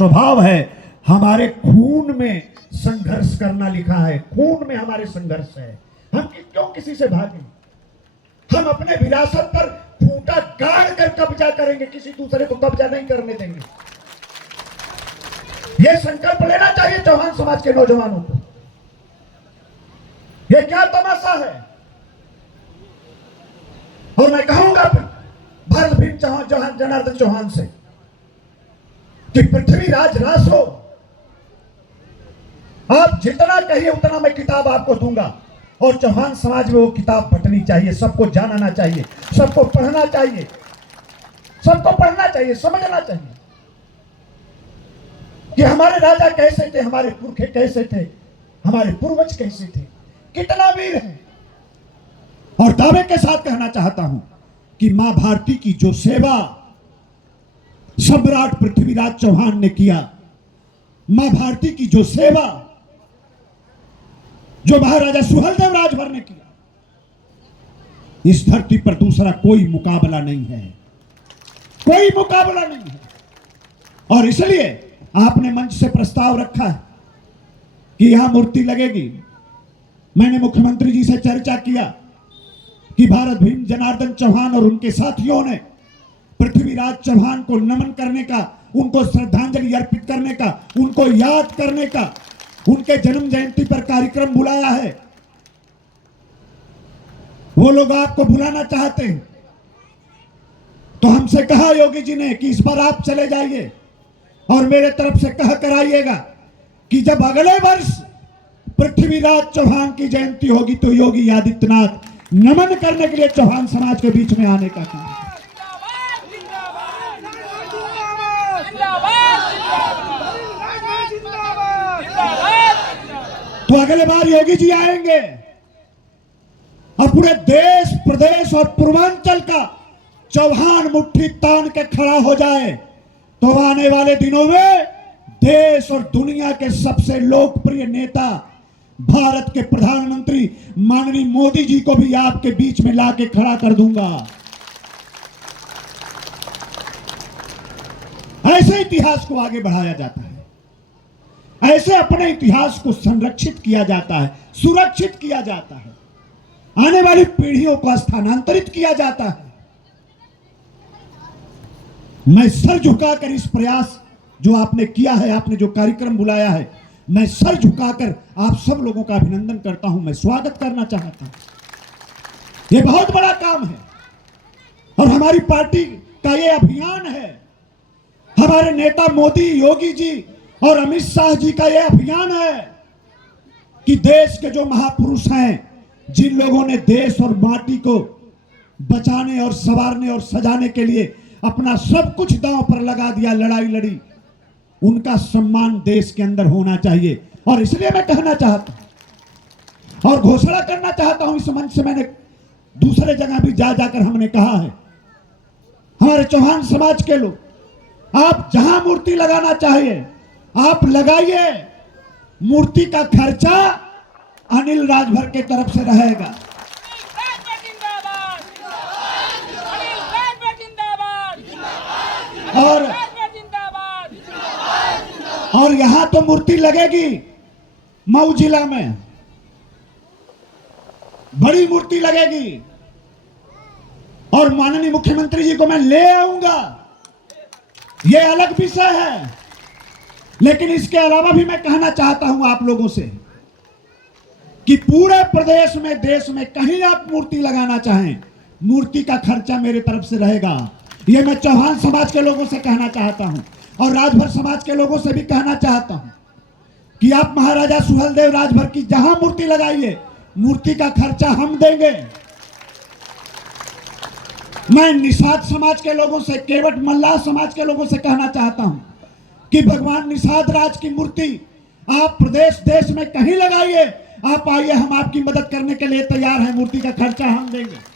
स्वभाव है, हमारे खून में संघर्ष करना लिखा है, खून में हमारे संघर्ष है। हम क्यों किसी से भागें? हम अपने विरासत पर खूंटा गाड़ कर कब्जा करेंगे, किसी दूसरे को कब्जा नहीं करने देंगे। यह संकल्प लेना चाहिए चौहान समाज के नौजवानों को। यह क्या तमाशा है? और मैं कहूंगा भरत भीम चौहान जनार्दन चौहान से कि पृथ्वीराज रासो, आप जितना कहिए उतना मैं किताब आपको दूंगा, और चौहान समाज में वो किताब बंटनी चाहिए, सबको जानना चाहिए, सबको पढ़ना चाहिए, सबको पढ़ना चाहिए, समझना चाहिए कि हमारे राजा कैसे थे, हमारे पुरखे कैसे थे, हमारे पूर्वज कैसे थे, कितना वीर है। और दावे के साथ कहना चाहता हूं कि मां भारती की जो सेवा सम्राट पृथ्वीराज चौहान ने किया, मां भारती की जो सेवा जो महाराजा सुहेलदेव राजभर ने किया, इस धरती पर दूसरा कोई मुकाबला नहीं है, कोई मुकाबला नहीं है। और इसलिए आपने मंच से प्रस्ताव रखा है कि यहां मूर्ति लगेगी। मैंने मुख्यमंत्री जी से चर्चा किया कि भारत भीम जनार्दन चौहान और उनके साथियों ने पृथ्वीराज चौहान को नमन करने का, उनको श्रद्धांजलि अर्पित करने का, उनको याद करने का, उनके जन्म जयंती पर कार्यक्रम बुलाया है। वो लोग आपको बुलाना चाहते हैं, तो हमसे कहा योगी जी ने कि इस बार आप चले जाइए और मेरे तरफ से कह कर आइएगा कि जब अगले वर्ष पृथ्वीराज चौहान की जयंती होगी तो योगी आदित्यनाथ नमन करने के लिए चौहान समाज के बीच में आने का काम। तो अगले बार योगी जी आएंगे और पूरे देश, प्रदेश और पूर्वांचल का चौहान मुट्ठी तान के खड़ा हो जाए, तो आने वाले दिनों में देश और दुनिया के सबसे लोकप्रिय नेता, भारत के प्रधानमंत्री माननीय मोदी जी को भी आपके बीच में लाके खड़ा कर दूंगा। ऐसे इतिहास को आगे बढ़ाया जाता है, ऐसे अपने इतिहास को संरक्षित किया जाता है, सुरक्षित किया जाता है, आने वाली पीढ़ियों को स्थानांतरित किया जाता है। मैं सर झुकाकर इस प्रयास जो आपने किया है, आपने जो कार्यक्रम बुलाया है, मैं सर झुकाकर आप सब लोगों का अभिनंदन करता हूं, मैं स्वागत करना चाहता हूं। यह बहुत बड़ा काम है और हमारी पार्टी का यह अभियान है, हमारे नेता मोदी, योगी जी और अमित शाह जी का यह अभियान है कि देश के जो महापुरुष हैं, जिन लोगों ने देश और माटी को बचाने और संवारने और सजाने के लिए अपना सब कुछ दांव पर लगा दिया, लड़ाई लड़ी, उनका सम्मान देश के अंदर होना चाहिए। और इसलिए मैं कहना चाहता हूं और घोषणा करना चाहता हूं, इस मंच से मैंने दूसरे जगह भी जाकर हमने कहा है, हमारे चौहान समाज के लोग, आप जहां मूर्ति लगाना चाहिए आप लगाइए, मूर्ति का खर्चा अनिल राजभर के तरफ से रहेगा। और यहां तो मूर्ति लगेगी, मऊ जिला में बड़ी मूर्ति लगेगी और माननीय मुख्यमंत्री जी को मैं ले आऊंगा, यह अलग विषय है। लेकिन इसके अलावा भी मैं कहना चाहता हूं आप लोगों से कि पूरे प्रदेश में, देश में कहीं आप मूर्ति लगाना चाहें, मूर्ति का खर्चा मेरे तरफ से रहेगा। यह मैं चौहान समाज के लोगों से कहना चाहता हूं और राजभर समाज के लोगों से भी कहना चाहता हूं कि आप महाराजा सुहेलदेव राजभर की जहां मूर्ति लगाइए, मूर्ति का खर्चा हम देंगे। मैं निषाद समाज के लोगों से, केवट मल्लाह समाज के लोगों से कहना चाहता हूं कि भगवान निषाद राज की मूर्ति आप प्रदेश, देश में कहीं लगाइए, आप आइए, हम आपकी मदद करने के लिए तैयार हैं, मूर्ति का खर्चा हम देंगे।